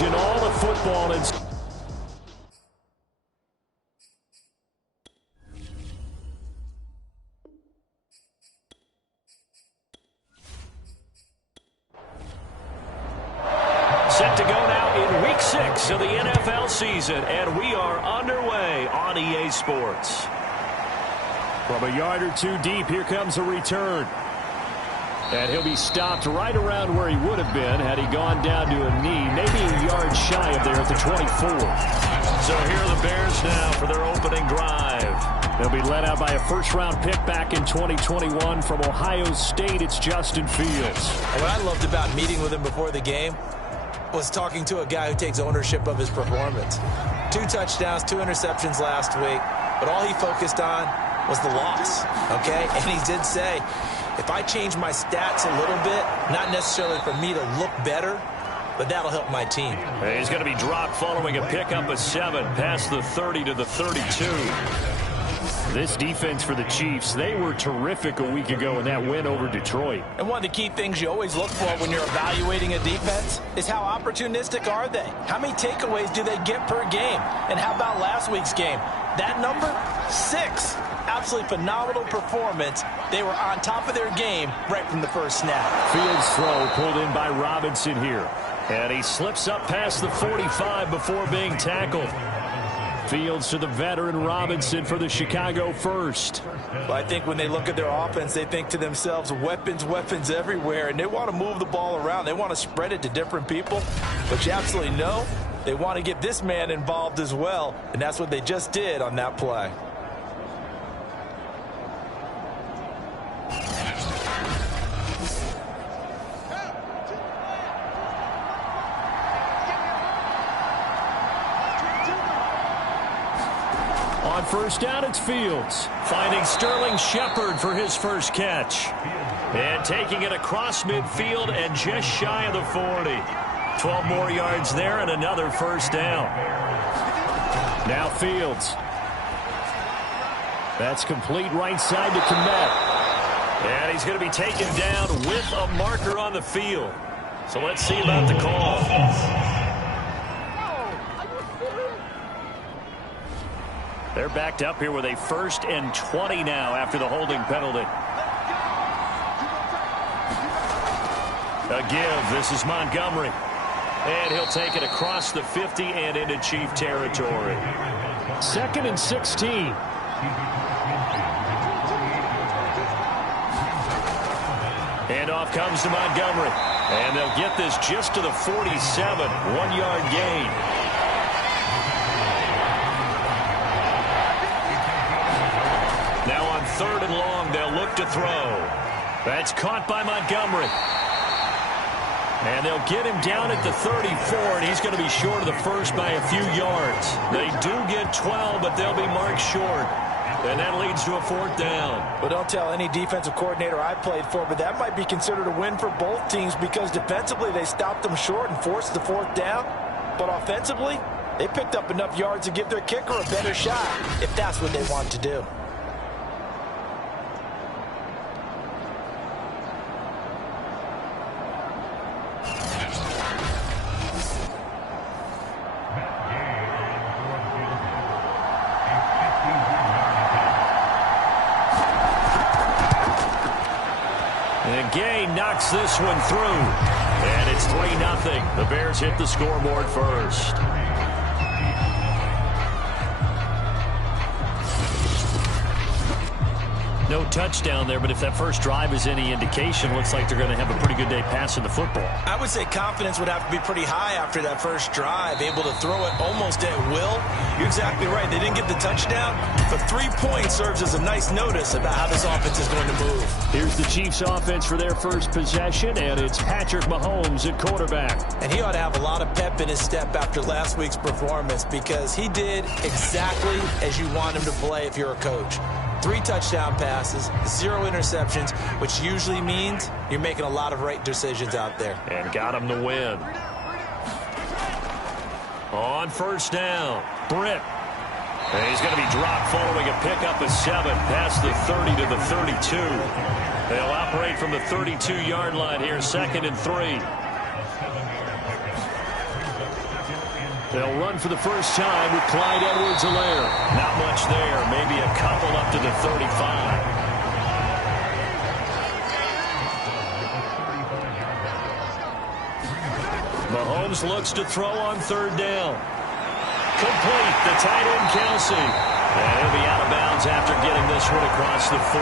advantage in all of football. And set to go now in Week 6 of the NFL season, and we are underway on EA Sports. From a yard or two deep, here comes a return. And he'll be stopped right around where he would have been had he gone down to a knee, maybe a yard shy of there at the 24. So here are the Bears now for their opening drive. They'll be led out by a first-round pick back in 2021 from Ohio State. It's Justin Fields. What I loved about meeting with him before the game was talking to a guy who takes ownership of his performance. 2 touchdowns, 2 interceptions last week, but all he focused on was the loss, okay? And he did say, if I change my stats a little bit, not necessarily for me to look better, but that'll help my team. He's going to be dropped following a pickup of 7 past the 30 to the 32. This defense for the Chiefs, they were terrific a week ago in that win over Detroit. And one of the key things you always look for when you're evaluating a defense is how opportunistic are they? How many takeaways do they get per game? And how about last week's game? That number, 6. Absolutely phenomenal performance. They were on top of their game right from the first snap. Fields throw pulled in by Robinson here. And he slips up past the 45 before being tackled. Fields to the veteran Robinson for the Chicago first. Well, I think when they look at their offense, they think to themselves, weapons, weapons everywhere, and they want to move the ball around. They want to spread it to different people. But you absolutely know they want to get this man involved as well, and that's what they just did on that play. On first down, it's Fields, finding Sterling Shepard for his first catch. And taking it across midfield and just shy of the 40. 12 more yards there and another first down. Now Fields. That's complete right side to Kmet. And he's going to be taken down with a marker on the field. So let's see about the call. They're backed up here with a 1st and 20 now after the holding penalty. A give. This is Montgomery. And he'll take it across the 50 and into Chief territory. 2nd and 16. And off comes to Montgomery. And they'll get this just to the 47. 1-yard gain. Now on 3rd and long, they'll look to throw. That's caught by Montgomery. And they'll get him down at the 34, and he's going to be short of the first by a few yards. They do get 12, but they'll be marked short. And that leads to a 4th down. Well, don't tell any defensive coordinator I played for, but that might be considered a win for both teams because defensively they stopped them short and forced the 4th down. But offensively, they picked up enough yards to give their kicker a better shot if that's what they want to do. Knocks this one through. And it's 3-0. The Bears hit the scoreboard first. No touchdown there, but if that first drive is any indication, looks like they're going to have a pretty good day passing the football. I would say confidence would have to be pretty high after that first drive, able to throw it almost at will. You're exactly right. They didn't get the touchdown, but 3 points serves as a nice notice about how this offense is going to move. Here's the Chiefs offense for their first possession, and it's Patrick Mahomes at quarterback. And he ought to have a lot of pep in his step after last week's performance because he did exactly as you want him to play if you're a coach. 3 touchdown passes, 0 interceptions, which usually means you're making a lot of right decisions out there. And got him to win. On first down, Britt. And he's going to be dropped following a pickup of 7 past the 30 to the 32. They'll operate from the 32-yard line here, 2nd and 3. They'll run for the first time with Clyde Edwards-Helaire. Not much there. Maybe a couple up to the 35. Mahomes looks to throw on third down. Complete. The tight end, Kelsey. And he'll be out of bounds after getting this one across the 40.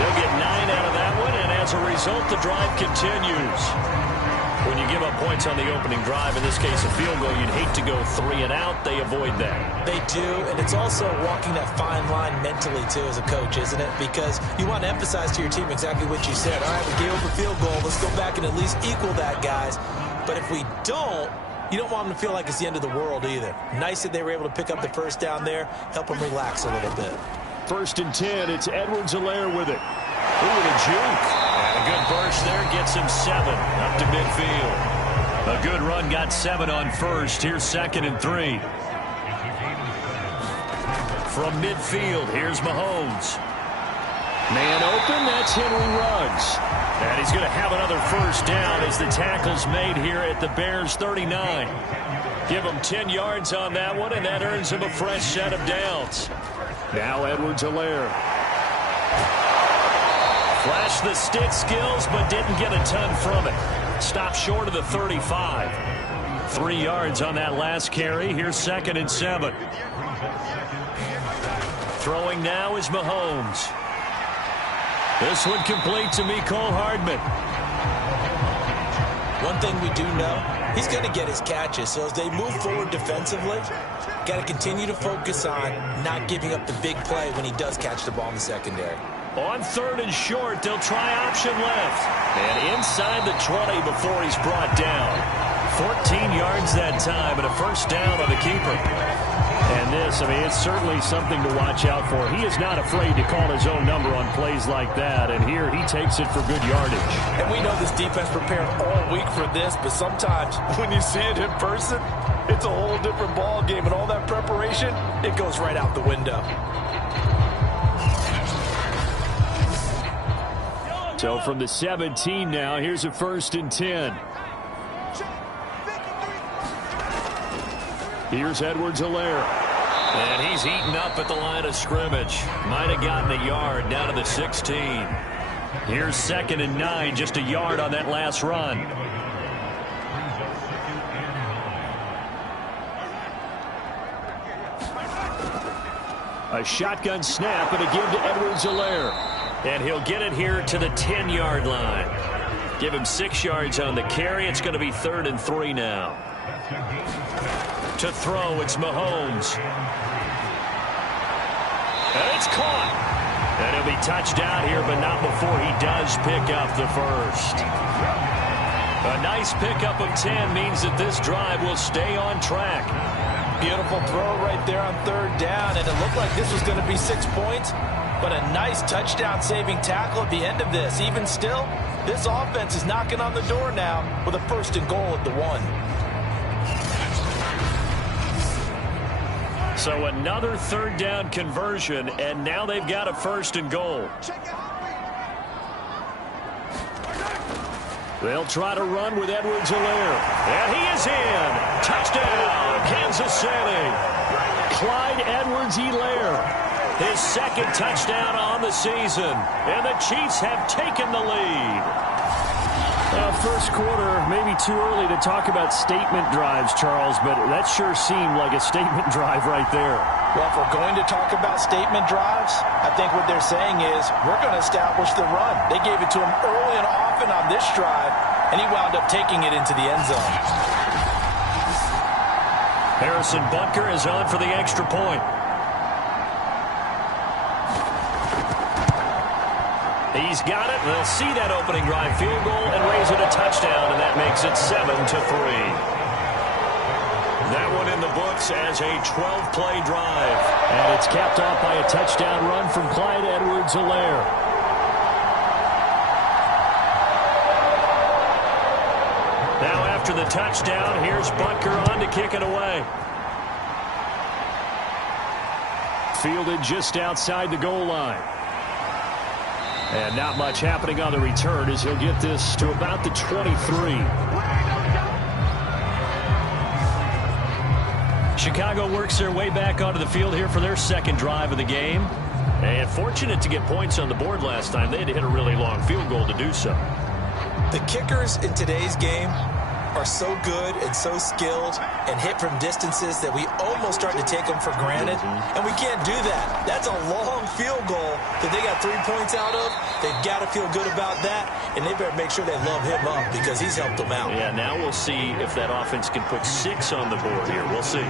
They'll get 9 out of that one, and as a result, the drive continues. When you give up points on the opening drive, in this case a field goal, you'd hate to go 3 and out. They avoid that. They do, and it's also walking that fine line mentally, too, as a coach, isn't it? Because you want to emphasize to your team exactly what you said. All right, we gave up a field goal. Let's go back and at least equal that, guys. But if we don't, you don't want them to feel like it's the end of the world either. Nice that they were able to pick up the first down there, help them relax a little bit. 1st and 10, it's Edwards-Helaire with it. Ooh, and a juke. And a good burst there gets him 7 up to midfield. A good run got 7 on first. Here's 2nd and 3. From midfield, here's Mahomes. Man open, that's Henry Ruggs. And he's going to have another first down as the tackle's made here at the Bears' 39. Give him 10 yards on that one, and that earns him a fresh set of downs. Now Edwards-Helaire. Flashed the stick skills, but didn't get a ton from it. Stopped short of the 35. 3 yards on that last carry. Here's 2nd and 7. Throwing now is Mahomes. This one complete to Mecole Hardman. One thing we do know, he's going to get his catches. So as they move forward defensively, got to continue to focus on not giving up the big play when he does catch the ball in the secondary. On 3rd and short, they'll try option left. And inside the 20 before he's brought down. 14 yards that time, and a first down on the keeper. And this, I mean, it's certainly something to watch out for. He is not afraid to call his own number on plays like that. And here he takes it for good yardage. And we know this defense prepared all week for this, but sometimes when you see it in person, it's a whole different ball game. And all that preparation, it goes right out the window. So from the 17 now, here's a 1st and 10. Here's Edwards-Helaire. And he's eaten up at the line of scrimmage. Might have gotten a yard down to the 16. Here's 2nd and 9, just a yard on that last run. A shotgun snap and a give to Edwards-Helaire. And he'll get it here to the 10-yard line. Give him 6 yards on the carry. It's going to be 3rd and 3 now. To throw, it's Mahomes. And it's caught. And he'll be touched down here, but not before he does pick up the first. A nice pickup of 10 means that this drive will stay on track. Beautiful throw right there on 3rd down, and it looked like this was going to be 6 points, but a nice touchdown-saving tackle at the end of this. Even still, this offense is knocking on the door now with a 1st and goal at the 1. So another 3rd down conversion, and now they've got a 1st and goal. They'll try to run with Edwards-Helaire. And he is in. Touchdown, Kansas City. Clyde Edwards-Helaire. His 2nd touchdown on the season. And the Chiefs have taken the lead. First quarter, maybe too early to talk about statement drives, Charles, but that sure seemed like a statement drive right there. Well, if we're going to talk about statement drives, I think what they're saying is we're going to establish the run. They gave it to him early and often on this drive, and he wound up taking it into the end zone. Harrison Butker is on for the extra point. He's got it. They'll see that opening drive field goal and raise it a touchdown, and that makes it 7-3. That one in the books as a 12-play drive. And it's capped off by a touchdown run from Clyde Edwards-Helaire. Now after the touchdown, here's Butker on to kick it away. Fielded just outside the goal line. And not much happening on the return as he'll get this to about the 23. Chicago works their way back onto the field here for their second drive of the game. And fortunate to get points on the board last time. They had to hit a really long field goal to do so. The kickers in today's game are so good and so skilled and hit from distances that we almost start to take them for granted. And we can't do that. That's a long field goal that they got 3 points out of. They've got to feel good about that, and they better make sure they love him up because he's helped them out. Yeah, now we'll see if that offense can put 6 on the board here. We'll see.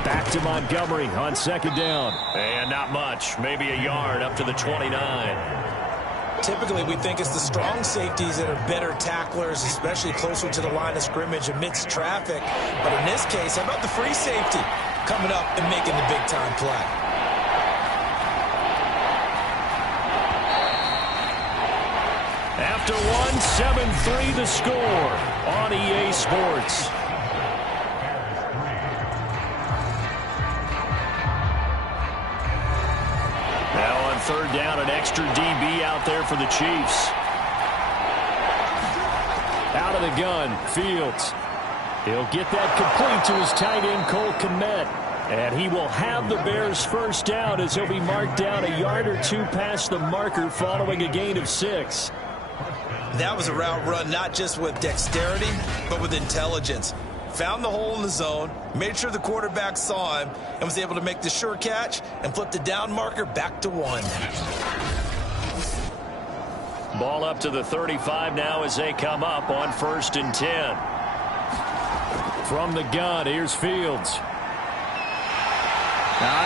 Back to Montgomery on second down. And not much. Maybe a yard up to the 29. Typically, we think it's the strong safeties that are better tacklers, especially closer to the line of scrimmage amidst traffic. But in this case, how about the free safety coming up and making the big-time play? After one, 7-3 the score on EA Sports. Now on third down, an extra DB out there for the Chiefs. Out of the gun, Fields. He'll get that complete to his tight end, Cole Kmet. And he will have the Bears first down as he'll be marked down a yard or two past the marker following a gain of 6. That was a route run not just with dexterity, but with intelligence. Found the hole in the zone, made sure the quarterback saw him, and was able to make the sure catch and flip the down marker back to 1. Ball up to the 35 now as they come up on 1st and 10. From the gun, here's Fields.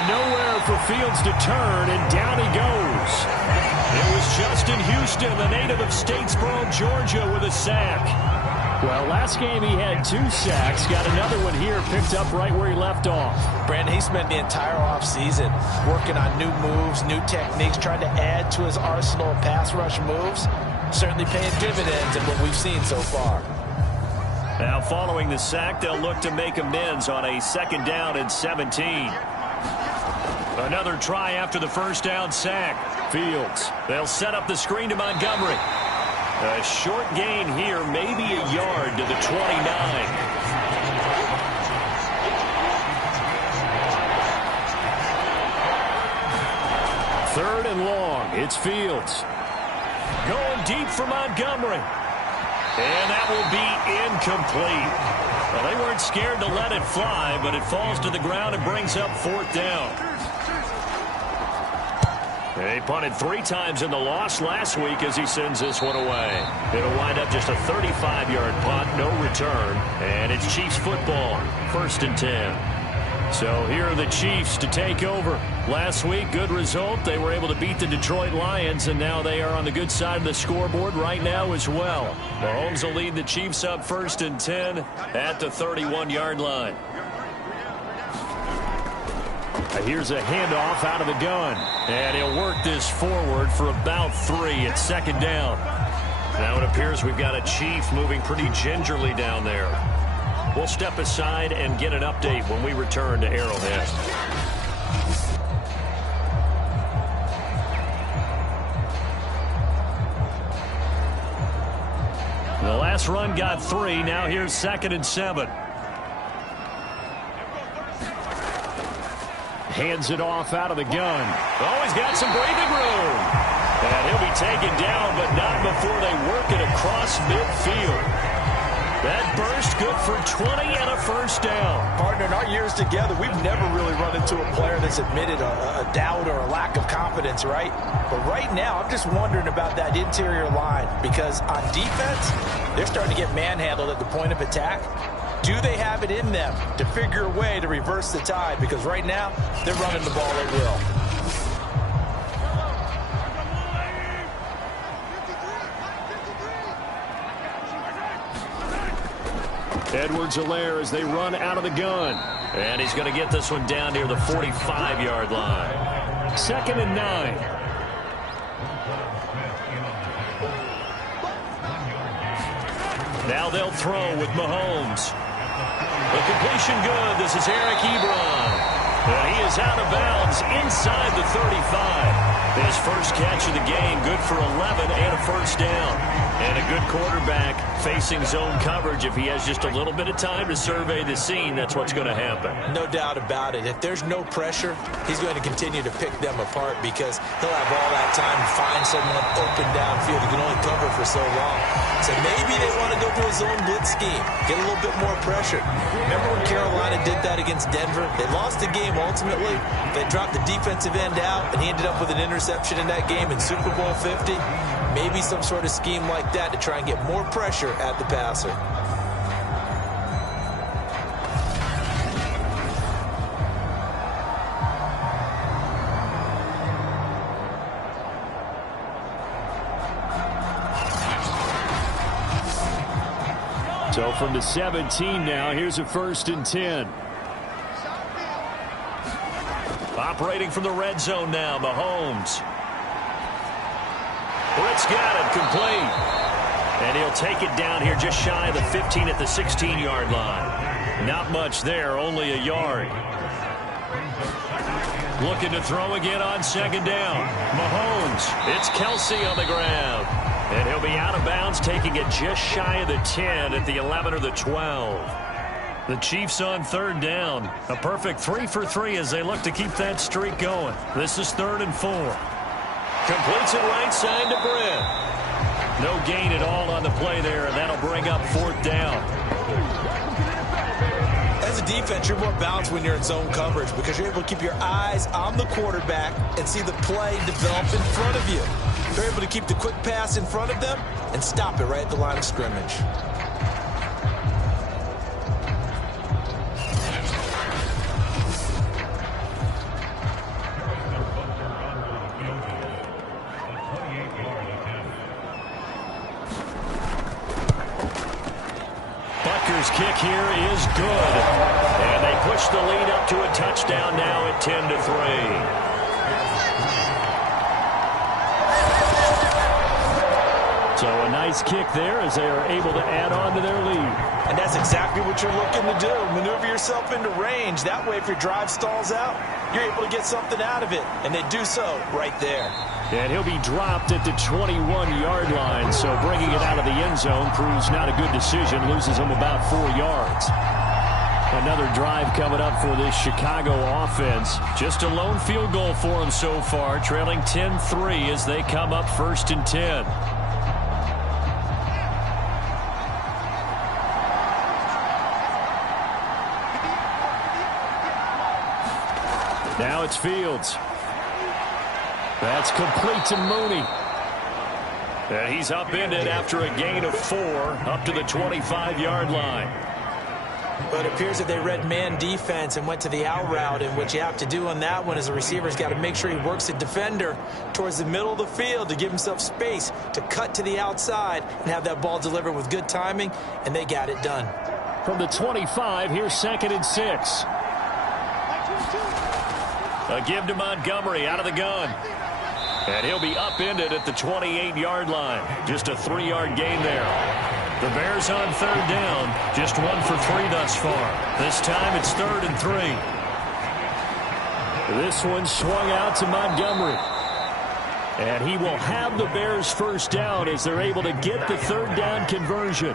Nowhere for Fields to turn, and down he goes. It was Justin Houston, the native of Statesboro, Georgia, with a sack. Well, last game he had 2 sacks. Got another one here, picked up right where he left off. Brandon, he spent the entire offseason working on new moves, new techniques, trying to add to his arsenal of pass rush moves. Certainly paying dividends in what we've seen so far. Now, following the sack, they'll look to make amends on a 2nd down and 17. Another try after the first down sack. Fields. They'll set up the screen to Montgomery. A short gain here, maybe a yard to the 29. 3rd and long. It's Fields. Going deep for Montgomery. And that will be incomplete. Well, they weren't scared to let it fly, but it falls to the ground and brings up 4th down. They punted 3 times in the loss last week as he sends this one away. It'll wind up just a 35-yard punt, no return, and it's Chiefs football, 1st and 10. So here are the Chiefs to take over. Last week, good result. They were able to beat the Detroit Lions, and now they are on the good side of the scoreboard right now as well. Mahomes will lead the Chiefs up 1st and 10 at the 31-yard line. Here's a handoff out of the gun. And he'll work this forward for about 3 at 2nd down. Now it appears we've got a Chief moving pretty gingerly down there. We'll step aside and get an update when we return to Arrowhead. The last run got 3. Now here's 2nd and 7. Hands it off out of the gun. Oh, he's got some breathing room. And he'll be taken down, but not before they work it across midfield. That burst good for 20 and a first down. Partner, in our years together, we've never really run into a player that's admitted a doubt or a lack of confidence, right? But right now, I'm just wondering about that interior line because on defense, they're starting to get manhandled at the point of attack. Do they have it in them to figure a way to reverse the tide? Because right now, they're running the ball at will. Edwards-Helaire as they run out of the gun. And he's going to get this one down near the 45-yard line. 2nd and 9. Now they'll throw with Mahomes. The completion good. This is Eric Ebron. And he is out of bounds inside the 35. His first catch of the game, good for 11 and a first down. And a good quarterback facing zone coverage. If he has just a little bit of time to survey the scene, that's what's going to happen. No doubt about it. If there's no pressure, he's going to continue to pick them apart because he'll have all that time to find someone open downfield who can only cover for so long. So maybe they want to go to a zone blitz scheme, get a little bit more pressure. Remember when Carolina did that against Denver? They lost the game ultimately. They dropped the defensive end out, and he ended up with an interception in that game in Super Bowl 50. Maybe some sort of scheme like that to try and get more pressure at the passer. So from the 17 now, here's a 1st and 10. Operating from the red zone now, Mahomes. Britt's got it, complete. And he'll take it down here just shy of the 15 at the 16-yard line. Not much there, only a yard. Looking to throw again on 2nd down. Mahomes, it's Kelsey on the ground. And he'll be out of bounds, taking it just shy of the 10 at the 11 or the 12. The Chiefs on 3rd down. A perfect 3 for 3 as they look to keep that streak going. This is 3rd and 4. Completes it right side to Britt. No gain at all on the play there, and that'll bring up 4th down. As a defense, you're more balanced when you're in zone coverage because you're able to keep your eyes on the quarterback and see the play develop in front of you. You're able to keep the quick pass in front of them and stop it right at the line of scrimmage. Butker's kick here is good. And they push the lead up to a touchdown now at 10-3. So a nice kick there as they are able to add on to their lead. And that's exactly what you're looking to do. Maneuver yourself into range. That way, if your drive stalls out, you're able to get something out of it. And they do so right there. And he'll be dropped at the 21-yard line. So bringing it out of the end zone proves not a good decision. Loses him about 4 yards. Another drive coming up for this Chicago offense. Just a lone field goal for them so far. Trailing 10-3 as they come up 1st and 10. Now it's Fields. That's complete to Mooney. And he's upended after a gain of 4 up to the 25-yard line. But it appears that they read man defense and went to the out route. And what you have to do on that one is the receiver's got to make sure he works the defender towards the middle of the field to give himself space to cut to the outside and have that ball delivered with good timing. And they got it done. From the 25, here's 2nd and 6. A give to Montgomery out of the gun. And he'll be upended at the 28-yard line. Just a 3-yard gain there. The Bears on 3rd down. Just 1 for 3 thus far. This time it's 3rd and 3. This one swung out to Montgomery. And he will have the Bears' first down as they're able to get the 3rd down conversion.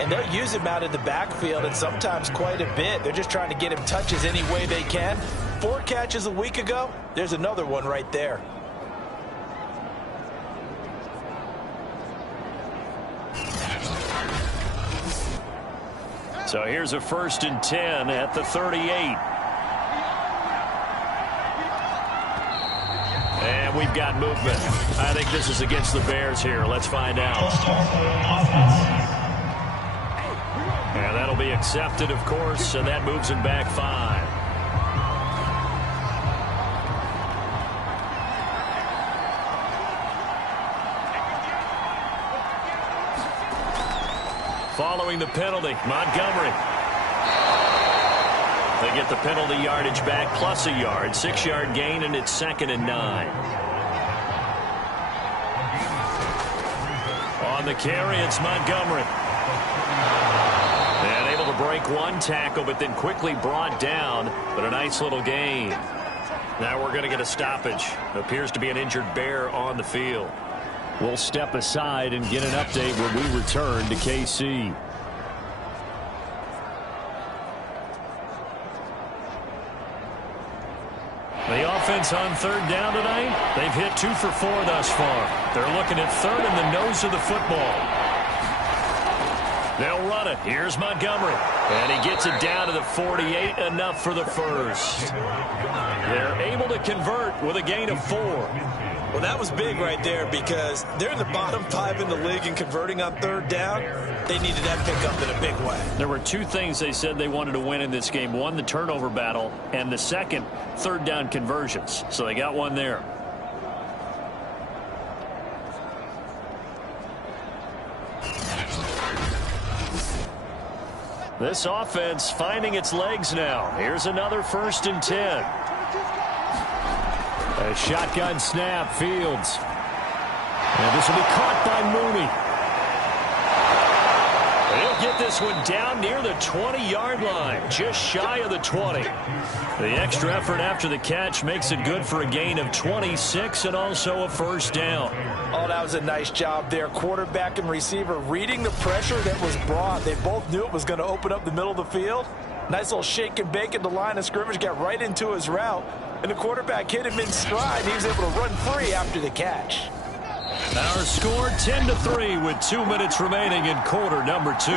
And they'll use him out of the backfield and sometimes quite a bit. They're just trying to get him touches any way they can. 4 catches a week ago. There's another one right there. So here's a 1st and 10 at the 38. And we've got movement. I think this is against the Bears here. Let's find out. And that'll be accepted, of course, and that moves him back 5. Following the penalty, Montgomery. They get the penalty yardage back plus a yard. 6-yard gain, and it's 2nd and 9. On the carry, it's Montgomery. And able to break 1 tackle, but then quickly brought down. But a nice little gain. Now we're going to get a stoppage. Appears to be an injured bear on the field. We'll step aside and get an update when we return to KC. The offense on third down tonight, they've hit 2 for 4 thus far. They're looking at third in the nose of the football. They'll run it. Here's Montgomery. And he gets it down to the 48, enough for the first. They're able to convert with a gain of 4. Well, that was big right there because they're in the bottom 5 in the league in converting on third down. They needed that pickup in a big way. There were 2 things they said they wanted to win in this game. One, the turnover battle, and the second, third down conversions. So they got one there. This offense finding its legs now. Here's another 1st and 10. A shotgun snap, Fields. And this will be caught by Mooney. He'll get this one down near the 20-yard line, just shy of the 20. The extra effort after the catch makes it good for a gain of 26 and also a first down. Oh, that was a nice job there. Quarterback and receiver reading the pressure that was brought. They both knew it was going to open up the middle of the field. Nice little shake and bake at the line of scrimmage, got right into his route. And the quarterback hit him in stride. He was able to run free after the catch. Our score 10-3 with 2 minutes remaining in quarter number 2.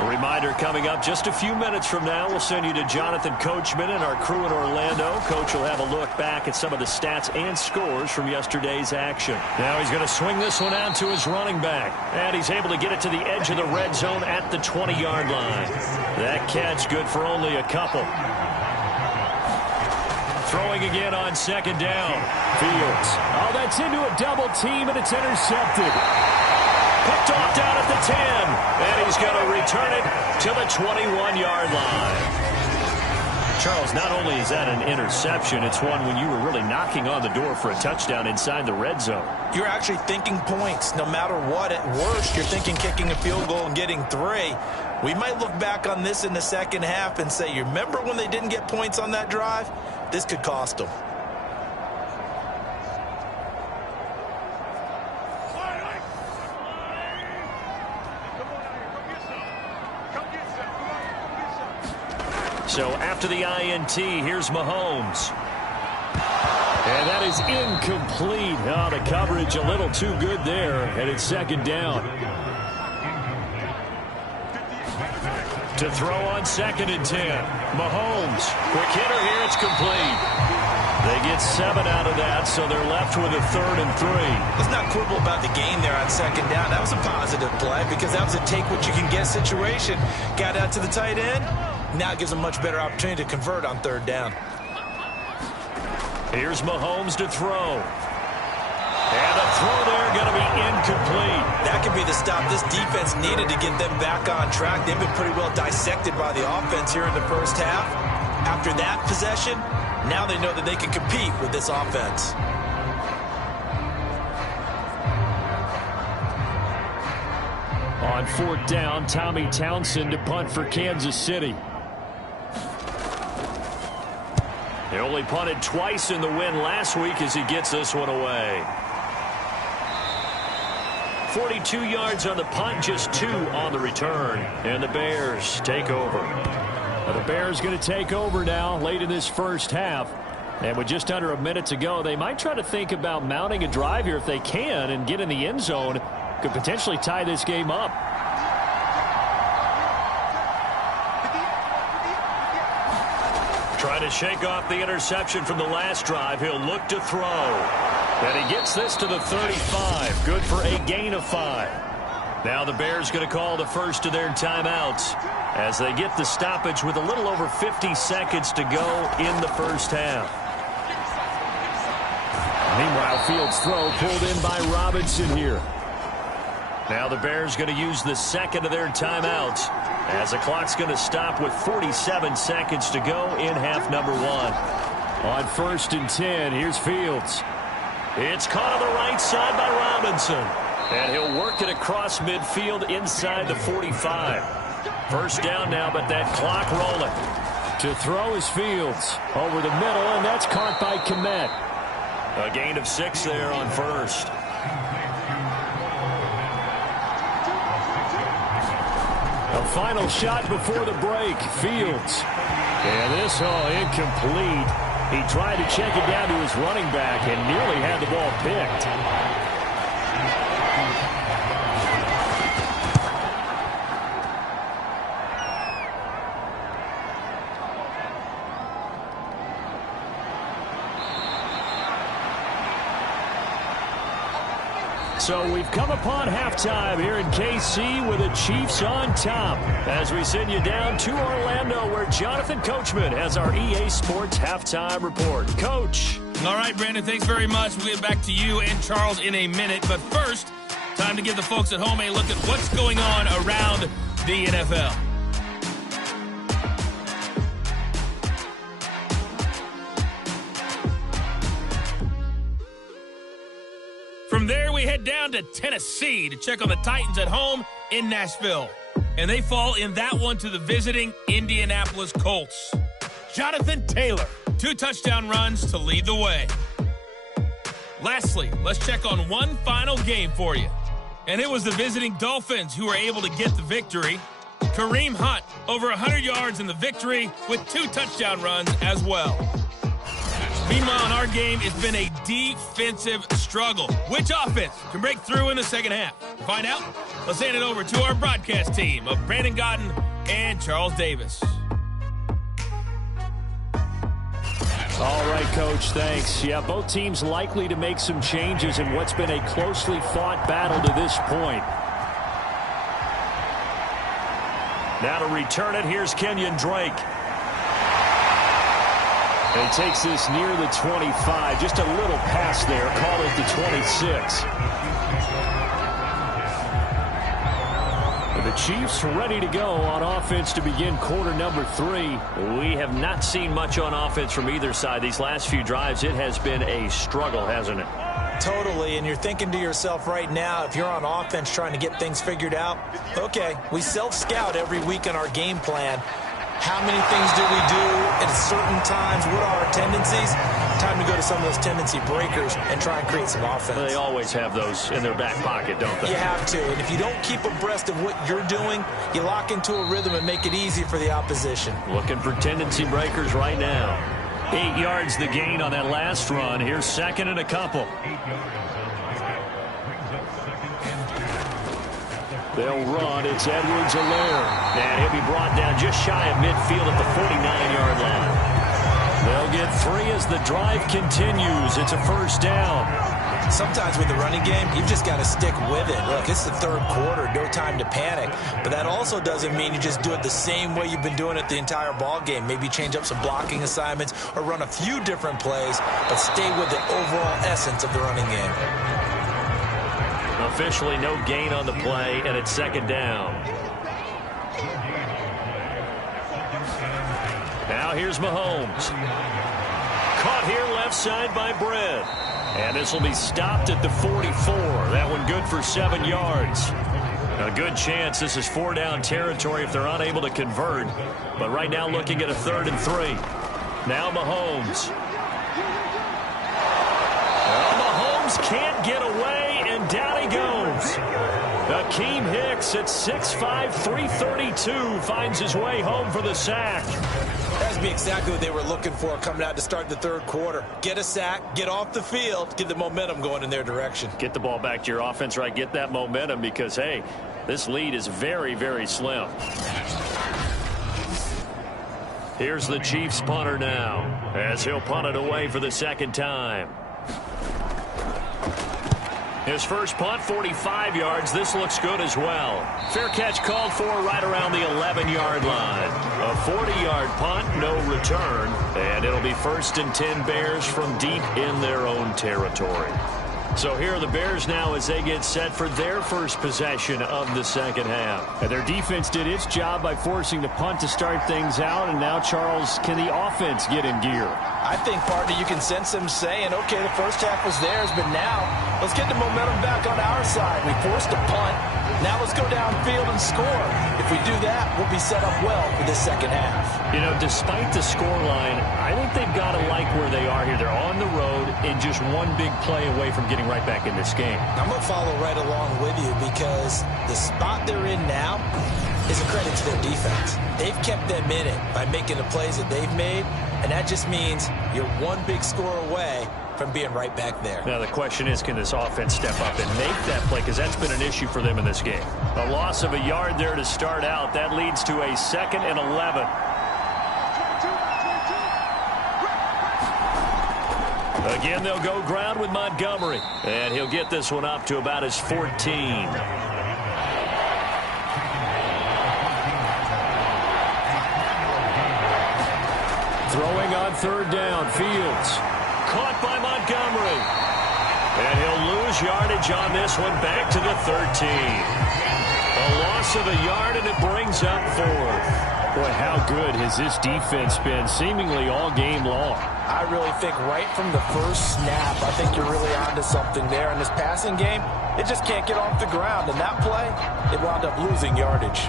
A reminder coming up just a few minutes from now. We'll send you to Jonathan Coachman and our crew in Orlando. Coach will have a look back at some of the stats and scores from yesterday's action. Now he's going to swing this one out to his running back. And he's able to get it to the edge of the red zone at the 20-yard line. That catch good for only a couple. Throwing again on second down. Fields. Oh, that's into a double team, and it's intercepted. Picked off down at the 10. And he's going to return it to the 21-yard line. Charles, not only is that an interception, it's one when you were really knocking on the door for a touchdown inside the red zone. You're actually thinking points. No matter what, at worst, you're thinking kicking a field goal and getting 3. We might look back on this in the second half and say, you remember when they didn't get points on that drive? This could cost them. So after the INT, here's Mahomes. And that is incomplete. Oh, the coverage a little too good there, and it's second down. To throw on 2nd and 10. Mahomes. Quick hitter here. It's complete. They get 7 out of that, so they're left with a 3rd and 3. Let's not quibble about the gain there on second down. That was a positive play because that was a take-what-you-can-get situation. Got out to the tight end. Now it gives them a much better opportunity to convert on 3rd down. Here's Mahomes to throw. And the throw there going to be incomplete. That could be the stop this defense needed to get them back on track. They've been pretty well dissected by the offense here in the first half. After that possession, now they know that they can compete with this offense. On 4th down, Tommy Townsend to punt for Kansas City. He only punted twice in the win last week as he gets this one away. 42 yards on the punt, just 2 on the return. And the Bears take over. Well, the Bears going to take over now late in this first half. And with just under a minute to go, they might try to think about mounting a drive here if they can and get in the end zone. Could potentially tie this game up. Trying to shake off the interception from the last drive. He'll look to throw. And he gets this to the 35. Good for a gain of 5. Now the Bears going to call the first of their timeouts as they get the stoppage with a little over 50 seconds to go in the first half. Meanwhile, Fields' throw pulled in by Robinson here. Now the Bears going to use the second of their timeouts as the clock's going to stop with 47 seconds to go in half number 1. On 1st and 10, here's Fields. It's caught on the right side by Robinson. And he'll work it across midfield inside the 45. First down now, but that clock rolling. To throw is Fields. Over the middle, and that's caught by Kmet. A gain of 6 there on first. A final shot before the break. Fields. And this incomplete. He tried to check it down to his running back and nearly had the ball picked. So we've come upon halftime here in KC with the Chiefs on top as we send you down to Orlando where Jonathan Coachman has our EA Sports halftime report. Coach. All right, Brandon, thanks very much. We'll get back to you and Charles in a minute. But first, time to give the folks at home a look at what's going on around the NFL. From there, we head down to Tennessee to check on the Titans at home in Nashville. And they fall in that one to the visiting Indianapolis Colts. Jonathan Taylor, 2 touchdown runs to lead the way. Lastly, let's check on one final game for you. And it was the visiting Dolphins who were able to get the victory. Kareem Hunt, over 100 yards in the victory with 2 touchdown runs as well. Meanwhile, in our game, it's been a defensive struggle. Which offense can break through in the second half? To find out, let's hand it over to our broadcast team of Brandon Godden and Charles Davis. All right, Coach, thanks. Yeah, both teams likely to make some changes in what's been a closely fought battle to this point. Now to return it, here's Kenyon Drake. And he takes this near the 25. Just a little pass there. Call it the 26. And the Chiefs ready to go on offense to begin quarter number 3. We have not seen much on offense from either side. These last few drives, it has been a struggle, hasn't it? Totally, and you're thinking to yourself right now, if you're on offense trying to get things figured out, okay, we self-scout every week on our game plan. How many things do we do at certain times? What are our tendencies? Time to go to some of those tendency breakers and try and create some offense. They always have those in their back pocket, don't they? You have to. And if you don't keep abreast of what you're doing, you lock into a rhythm and make it easy for the opposition. Looking for tendency breakers right now. 8 yards the gain on that last run. Here's second and a couple. They'll run. It's Edwards-Helaire. And he'll be brought down just shy of midfield at the 49-yard line. They'll get 3 as the drive continues. It's a first down. Sometimes with the running game, you've just got to stick with it. Look, it's the third quarter, no time to panic. But that also doesn't mean you just do it the same way you've been doing it the entire ball game. Maybe change up some blocking assignments or run a few different plays, but stay with the overall essence of the running game. Officially no gain on the play, and it's second down. Now here's Mahomes. Caught here left side by Brett. And this will be stopped at the 44. That one good for 7 yards. A good chance this is 4-down territory if they're unable to convert. But right now looking at a 3rd and 3. Now Mahomes. Well, Mahomes can't get away, and down he goes. Akeem Hicks at 6'5", 332 finds his way home for the sack. That would be exactly what they were looking for coming out to start the third quarter. Get a sack, get off the field, get the momentum going in their direction. Get the ball back to your offense, right? Get that momentum because, hey, this lead is very, very slim. Here's the Chiefs punter now as he'll punt it away for the second time. His first punt, 45 yards. This looks good as well. Fair catch called for right around the 11-yard line. A 40-yard punt, no return. And it'll be 1st and 10 Bears from deep in their own territory. So here are the Bears now as they get set for their first possession of the second half. And their defense did its job by forcing the punt to start things out, and now, Charles, can the offense get in gear? I think, partner, you can sense them saying, okay, the first half was theirs, but now let's get the momentum back on our side. We forced a punt. Now let's go downfield and score. If we do that, we'll be set up well for this second half. You know, despite the scoreline, I think they've got to like where they are here. They're on the road and just one big play away from getting right back in this game. I'm going to follow right along with you because the spot they're in now is a credit to their defense. They've kept them in it by making the plays that they've made, and that just means you're one big score away from being right back there. Now the question is, can this offense step up and make that play? Because that's been an issue for them in this game. A loss of a yard there to start out. That leads to a 2nd and 11. Again, they'll go ground with Montgomery. And he'll get this one up to about his 14. Throwing on 3rd down, Fields. Caught by Montgomery. And he'll lose yardage on this one, back to the 13. A loss of a yard, and it brings up 4th. Boy, how good has this defense been seemingly all game long? I really think right from the first snap, I think you're really onto something there. In this passing game, it just can't get off the ground. And that play, it wound up losing yardage.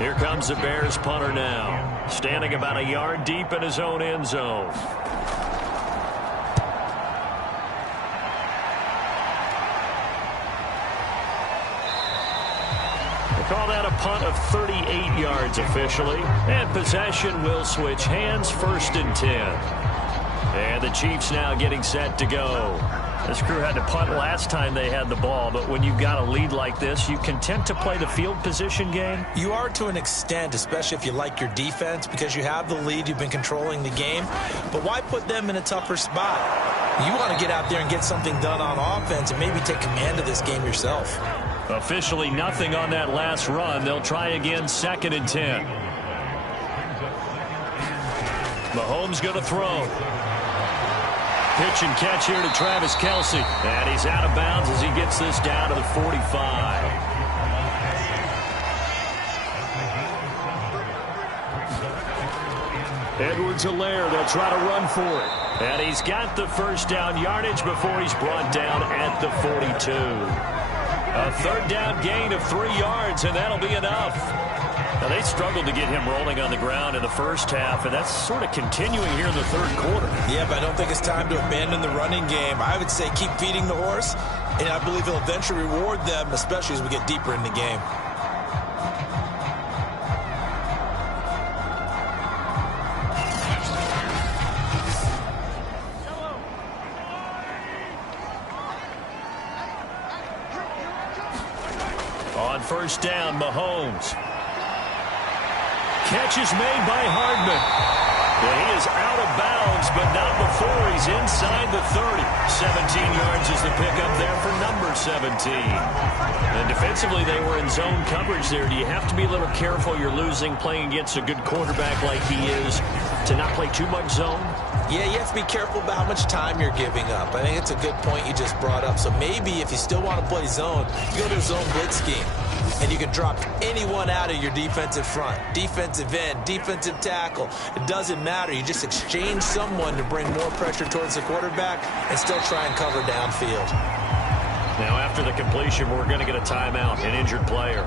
Here comes the Bears punter now, standing about a yard deep in his own end zone. They call that a punt of 38 yards officially, and possession will switch hands, 1st and 10. And the Chiefs now getting set to go. This crew had to punt last time they had the ball, but when you've got a lead like this, you content to play the field position game? You are to an extent, especially if you like your defense, because you have the lead, you've been controlling the game. But why put them in a tougher spot? You want to get out there and get something done on offense and maybe take command of this game yourself. Officially nothing on that last run. They'll try again, 2nd and 10. Mahomes going to throw. Pitch and catch here to Travis Kelce. And he's out of bounds as he gets this down to the 45. Edwards-Helaire, they'll try to run for it. And he's got the 1st down yardage before he's brought down at the 42. A 3rd down gain of 3 yards, and that'll be enough. Now, they struggled to get him rolling on the ground in the first half, and that's sort of continuing here in the 3rd quarter. Yeah, but I don't think it's time to abandon the running game. I would say keep feeding the horse, and I believe he'll eventually reward them, especially as we get deeper in the game. On 1st down, Mahomes. Catch is made by Hardman. Well, he is out of bounds, but not before he's inside the 30. 17 yards is the pickup there for number 17. And defensively, they were in zone coverage there. Do you have to be a little careful? You're losing playing against a good quarterback like he is to not play too much zone? Yeah, you have to be careful about how much time you're giving up. I think it's a good point you just brought up. So maybe if you still want to play zone, you go to a zone blitz scheme. And you can drop anyone out of your defensive front. Defensive end, defensive tackle. It doesn't matter. You just exchange someone to bring more pressure towards the quarterback and still try and cover downfield. Now after the completion, we're going to get a timeout, an injured player.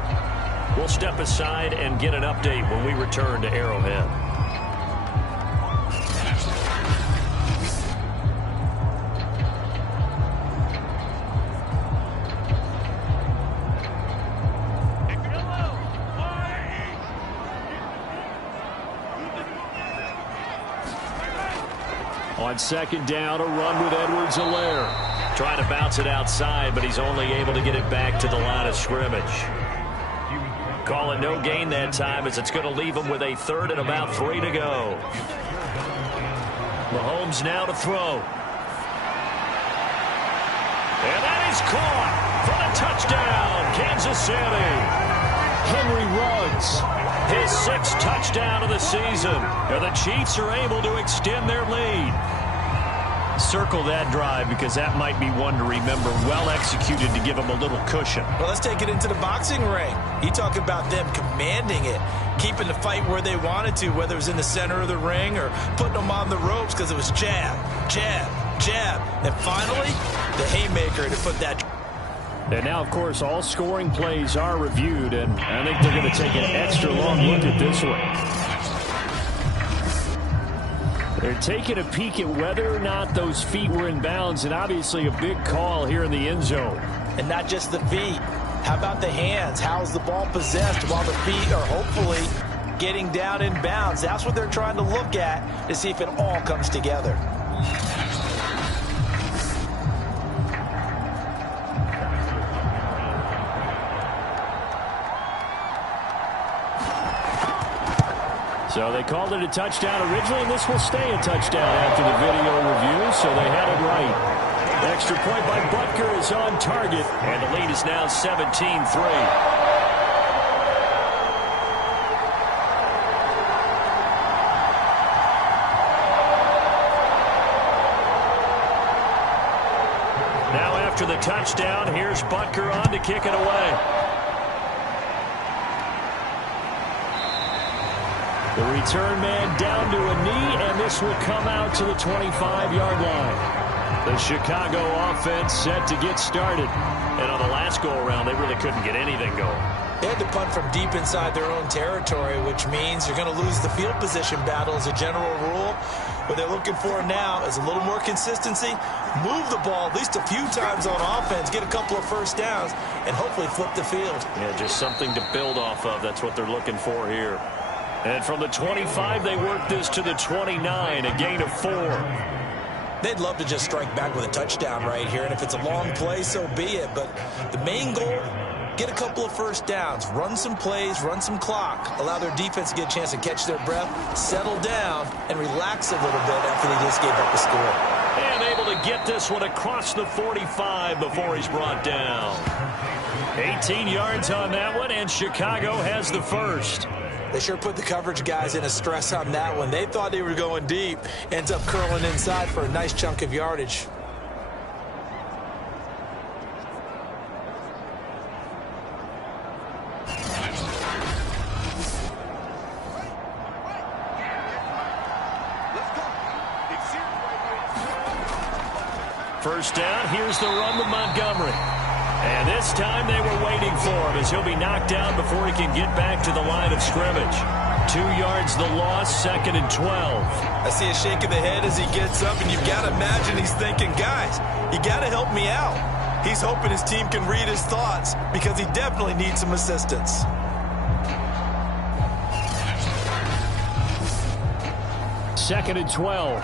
We'll step aside and get an update when we return to Arrowhead. On 2nd down, a run with Edwards-Helaire. Trying to bounce it outside, but he's only able to get it back to the line of scrimmage. Call it no gain that time as it's going to leave him with a 3rd and about 3 to go. Mahomes now to throw. And that is caught for the touchdown, Kansas City. Henry runs. His 6th touchdown of the season. And the Chiefs are able to extend their lead. Circle that drive because that might be one to remember. Well executed to give them a little cushion. Well, let's take it into the boxing ring. You talk about them commanding it, keeping the fight where they wanted to, whether it was in the center of the ring or putting them on the ropes because it was jab, jab, jab. And finally, the haymaker to put that. And now, of course, all scoring plays are reviewed, and I think they're going to take an extra long look at this one. They're taking a peek at whether or not those feet were in bounds, and obviously a big call here in the end zone. And not just the feet. How about the hands? How's the ball possessed while the feet are hopefully getting down in bounds? That's what they're trying to look at to see if it all comes together. So they called it a touchdown originally, and this will stay a touchdown after the video review, so they had it right. Extra point by Butker is on target, and the lead is now 17-3. After the touchdown, here's Butker on to kick it away. The return man down to a knee, and this will come out to the 25-yard line. The Chicago offense set to get started. And on the last go-around, they really couldn't get anything going. They had to punt from deep inside their own territory, which means you're going to lose the field position battle as a general rule. What they're looking for now is a little more consistency, move the ball at least a few times on offense, get a couple of first downs, and hopefully flip the field. Yeah, just something to build off of. That's what they're looking for here. And from the 25, they work this to the 29, a gain of 4. They'd love to just strike back with a touchdown right here, and if it's a long play, so be it. But the main goal, get a couple of first downs, run some plays, run some clock, allow their defense to get a chance to catch their breath, settle down, and relax a little bit after they just gave up a score. And able to get this one across the 45 before he's brought down. 18 yards on that one, and Chicago has the first. They sure put the coverage guys in a stress on that one. They thought they were going deep. Ends up curling inside for a nice chunk of yardage. First down, here's the run with Montgomery. And this time they were waiting for him as he'll be knocked down before he can get back to the line of scrimmage. 2 yards the loss, 2nd and 12. I see a shake of the head as he gets up, and you've got to imagine he's thinking, guys, you got to help me out. He's hoping his team can read his thoughts because he definitely needs some assistance. Second and 12.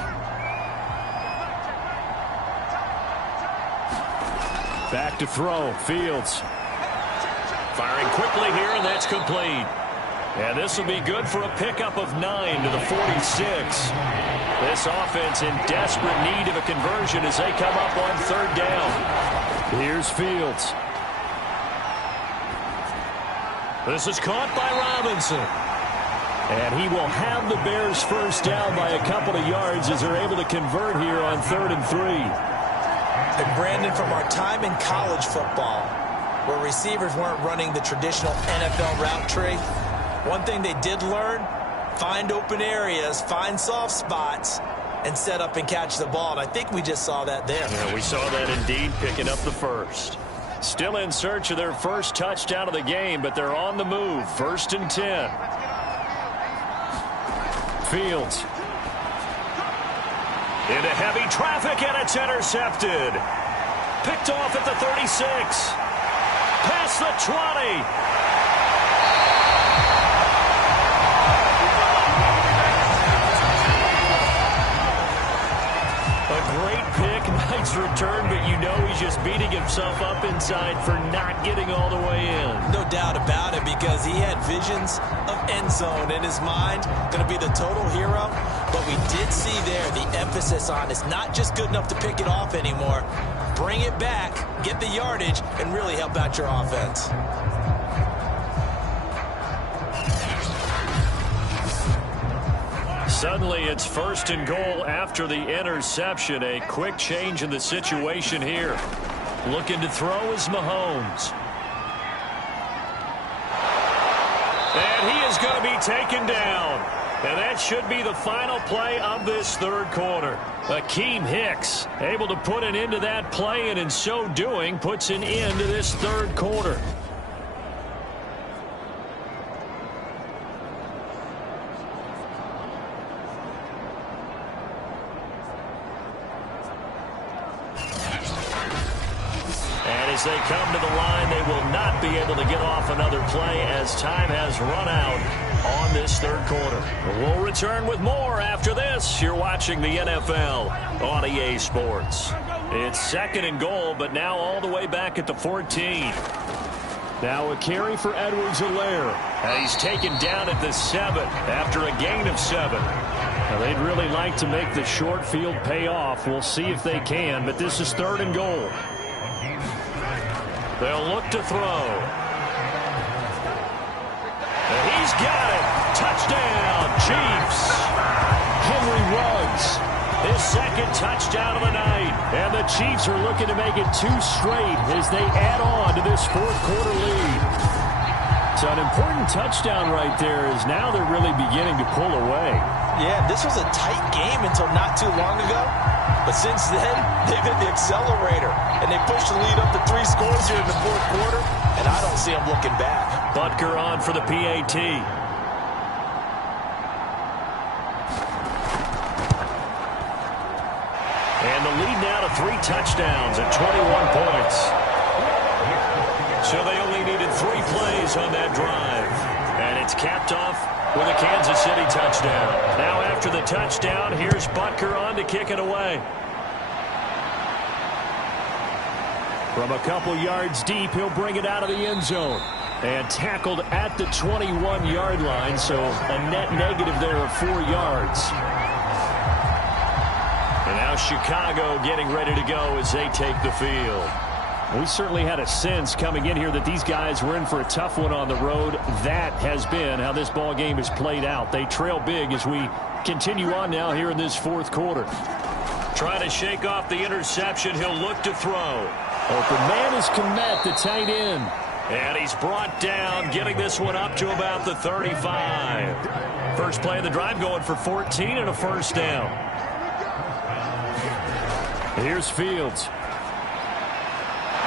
Back to throw, Fields. Firing quickly here, and that's complete. And this will be good for a pickup of 9 to the 46. This offense in desperate need of a conversion as they come up on 3rd down. Here's Fields. This is caught by Robinson. And he will have the Bears first down by a couple of yards as they're able to convert here on 3rd and 3. And Brandon, from our time in college football, where receivers weren't running the traditional NFL route tree, one thing they did learn, find open areas, find soft spots, and set up and catch the ball. And I think we just saw that there. Yeah, we saw that indeed, picking up the first. Still in search of their first touchdown of the game, but they're on the move. 1st and 10. Fields. Into heavy traffic, and it's intercepted. Picked off at the 36. Past the 20. A great pick, nice return, but you know he's just beating himself up inside for not getting all the way in. No doubt about it, because he had visions of end zone in his mind. Going to be the total hero. But we did see there the emphasis on it's not just good enough to pick it off anymore. Bring it back, get the yardage, and really help out your offense. Suddenly it's 1st and goal after the interception. A quick change in the situation here. Looking to throw is Mahomes. And he is going to be taken down. And that should be the final play of this 3rd quarter. Akeem Hicks able to put an end to that play, and in so doing puts an end to this 3rd quarter. As they come to the line, they will not be able to get off another play as time has run out on this 3rd quarter. We'll return with more after this. You're watching the NFL on EA Sports. It's 2nd and goal, but now all the way back at the 14. Now a carry for Edwards-Helaire. He's taken down at the 7 after a gain of 7. Now they'd really like to make the short field pay off. We'll see if they can, but this is 3rd and goal. They'll look to throw. And he's got it. Touchdown, Chiefs. Henry Ruggs, his 2nd touchdown of the night. And the Chiefs are looking to make it 2 straight as they add on to this 4th quarter lead. So an important touchdown right there is now they're really beginning to pull away. Yeah, this was a tight game until not too long ago. But since then, they've hit the accelerator. And they pushed the lead up to 3 scores here in the 4th quarter. And I don't see them looking back. Butker on for the PAT. And the lead now to 3 touchdowns at 21 points. So they only needed 3 plays on that drive. And it's capped off with a Kansas City touchdown. Now after the touchdown, here's Butker on to kick it away. From a couple yards deep, he'll bring it out of the end zone. And tackled at the 21-yard line, so a net negative there of 4 yards. And now Chicago getting ready to go as they take the field. We certainly had a sense coming in here that these guys were in for a tough one on the road. That has been how this ball game has played out. They trail big as we continue on now here in this 4th quarter. Trying to shake off the interception. He'll look to throw. Open man is Kmet, the tight end. And he's brought down, getting this one up to about the 35. First play of the drive going for 14 and a 1st down. Here's Fields.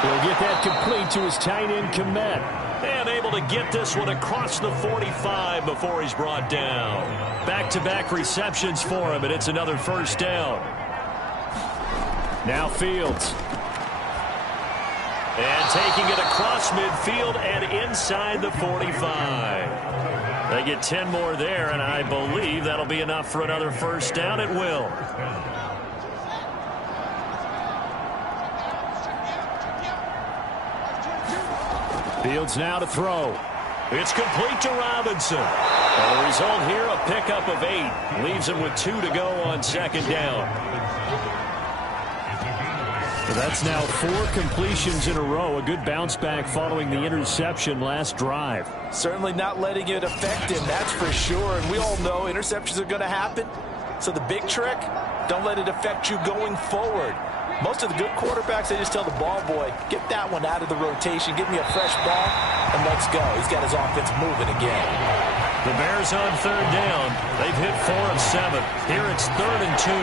He'll get that complete to his tight end, Kmet. And able to get this one across the 45 before he's brought down. Back-to-back receptions for him, and it's another 1st down. Now Fields. And taking it across midfield and inside the 45. They get 10 more there, and I believe that'll be enough for another 1st down. It will. Fields now to throw. It's complete to Robinson. And the result here, a pickup of 8. Leaves him with 2 to go on 2nd down. So that's now 4 completions in a row. A good bounce back following the interception last drive. Certainly not letting it affect him, that's for sure. And we all know interceptions are going to happen. So the big trick, don't let it affect you going forward. Most of the good quarterbacks, they just tell the ball boy, get that one out of the rotation, give me a fresh ball, and let's go. He's got his offense moving again. The Bears on 3rd down. They've hit 4 of 7. Here it's 3rd and 2.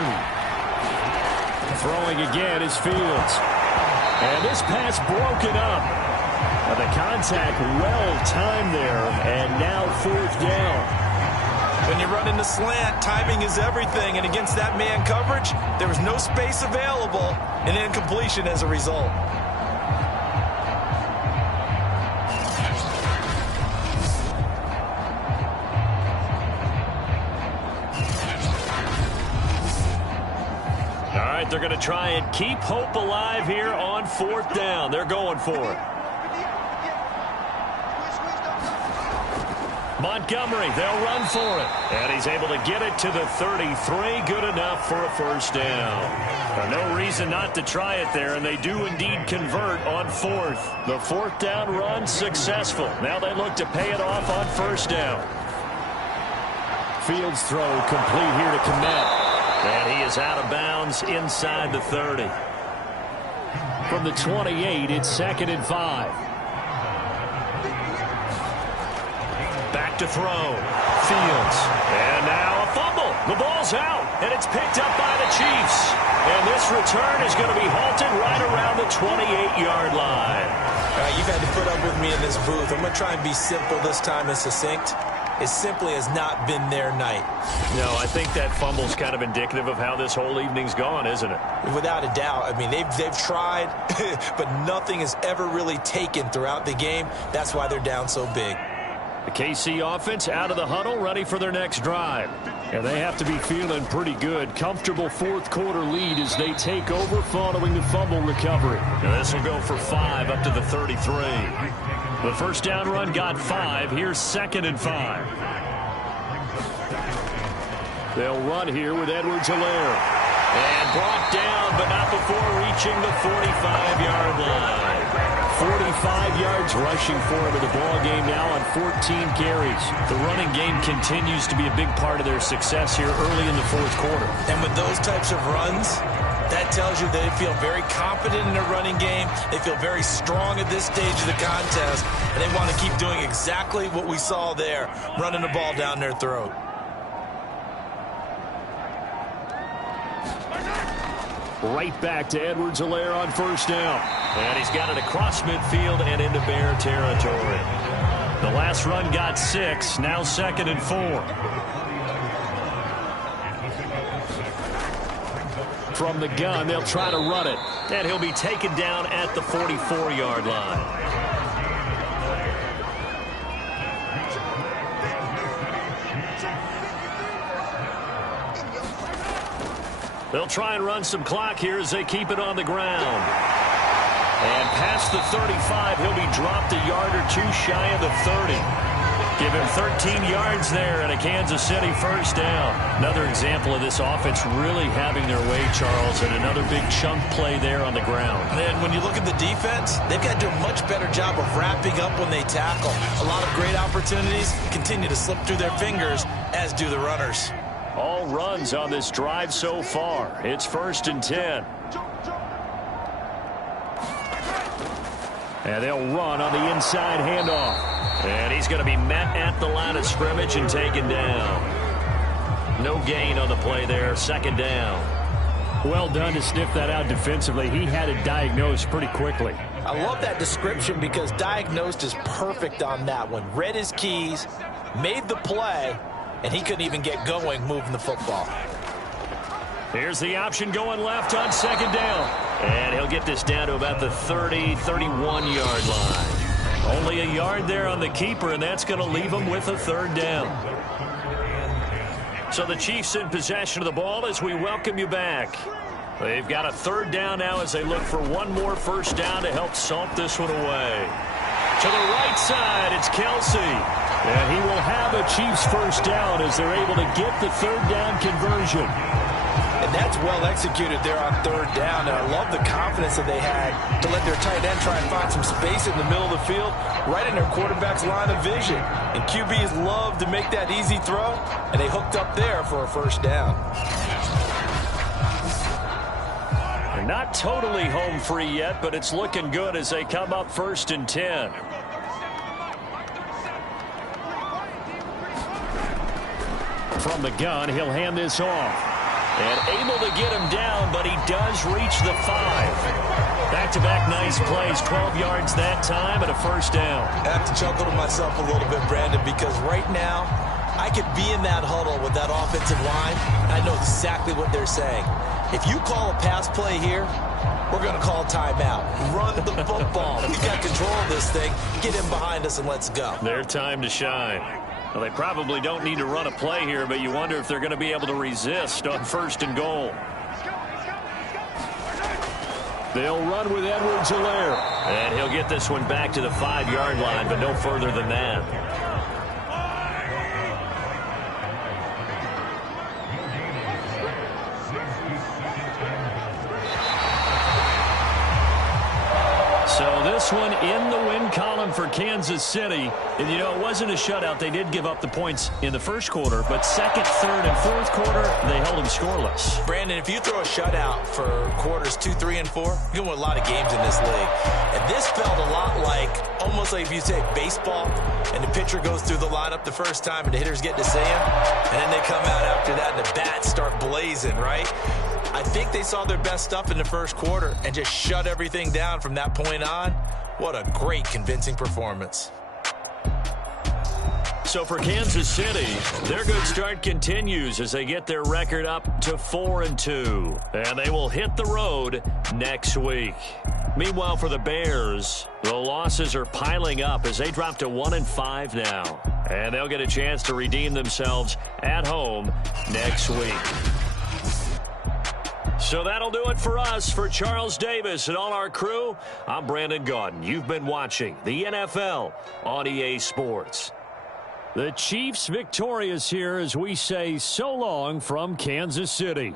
Throwing again is Fields. And this pass broken up. The contact well-timed there, and now 4th down. When you run in the slant, timing is everything, and against that man coverage, there was no space available, and incompletion as a result. All right, they're going to try and keep hope alive here on 4th down. They're going for it. Montgomery, they'll run for it. And he's able to get it to the 33. Good enough for a 1st down. No reason not to try it there, and they do indeed convert on 4th. The 4th down run successful. Now they look to pay it off on 1st down. Fields throw complete here to Komet. And he is out of bounds inside the 30. From the 28, it's 2nd and 5. Back to throw. Fields. And now a fumble. The ball's out, and it's picked up by the Chiefs. And this return is going to be halted right around the 28-yard line. All right, you've had to put up with me in this booth. I'm going to try and be simple this time and succinct. It simply has not been their night. No, I think that fumble's kind of indicative of how this whole evening's gone, isn't it? Without a doubt. I mean, they've tried, but nothing has ever really taken throughout the game. That's why they're down so big. The KC offense out of the huddle, ready for their next drive. And they have to be feeling pretty good. Comfortable fourth-quarter lead as they take over following the fumble recovery. Now this will go for 5 up to the 33. The first down run got 5. Here's 2nd and 5. They'll run here with Edwards-Helaire. And brought down, but not before reaching the 45-yard line. 45 yards rushing for him in the ball game now on 14 carries. The running game continues to be a big part of their success here early in the fourth quarter. And with those types of runs, that tells you they feel very confident in their running game. They feel very strong at this stage of the contest, and they want to keep doing exactly what we saw there, running the ball down their throat. Right back to Edwards-Helaire on first down. And he's got it across midfield and into Bear territory. The last run got 6, now 2nd and 4. From the gun, they'll try to run it. And he'll be taken down at the 44-yard line. They'll try and run some clock here as they keep it on the ground. And past the 35, he'll be dropped a yard or two shy of the 30. Give him 13 yards there and a Kansas City first down. Another example of this offense really having their way, Charles, and another big chunk play there on the ground. And when you look at the defense, they've got to do a much better job of wrapping up when they tackle. A lot of great opportunities continue to slip through their fingers, as do the runners. All runs on this drive so far. It's 1st and 10. And they'll run on the inside handoff. And he's going to be met at the line of scrimmage and taken down. No gain on the play there. 2nd down. Well done to sniff that out defensively. He had it diagnosed pretty quickly. I love that description because diagnosed is perfect on that one. Read his keys, made the play, and he couldn't even get going moving the football. Here's the option going left on 2nd down. And he'll get this down to about the 30, 31-yard line. Only a yard there on the keeper, and that's going to leave him with a 3rd down. So the Chiefs in possession of the ball as we welcome you back. They've got a 3rd down now as they look for one more first down to help salt this one away. To the right side, it's Kelsey. And he will have a Chiefs first down as they're able to get the 3rd down conversion. And that's well executed there on 3rd down. And I love the confidence that they had to let their tight end try and find some space in the middle of the field, right in their quarterback's line of vision. And QBs love to make that easy throw, and they hooked up there for a first down. They're not totally home free yet, but it's looking good as they come up 1st and 10. From the gun, he'll hand this off. And able to get him down, but he does reach the 5. Back-to-back nice plays, 12 yards that time and a first down. I have to chuckle to myself a little bit, Brandon, because right now I could be in that huddle with that offensive line, and I know exactly what they're saying. If you call a pass play here, we're going to call timeout. Run the football. We got control of this thing. Get him behind us and let's go. Their time to shine. Well, they probably don't need to run a play here, but you wonder if they're going to be able to resist on 1st and goal. They'll run with Edwards-Helaire. And he'll get this one back to the 5-yard line, but no further than that. So So this one in the win column for Kansas City. And, you know, it wasn't a shutout. They did give up the points in the first quarter, but second, third, and fourth quarter, they held them scoreless. Brandon, if you throw a shutout for quarters 2, 3, and 4, you're going to win a lot of games in this league. And this felt a lot like, almost like if you say baseball, and the pitcher goes through the lineup the first time, and the hitters get to see him, and then they come out after that, and the bats start blazing, right? I think they saw their best stuff in the first quarter and just shut everything down from that point on. What a great, convincing performance. So for Kansas City, their good start continues as they get their record up to 4-2. And they will hit the road next week. Meanwhile, for the Bears, the losses are piling up as they drop to 1-5 now. And they'll get a chance to redeem themselves at home next week. So that'll do it for us. For Charles Davis and all our crew, I'm Brandon Gaudin. You've been watching the NFL on EA Sports. The Chiefs victorious here as we say so long from Kansas City.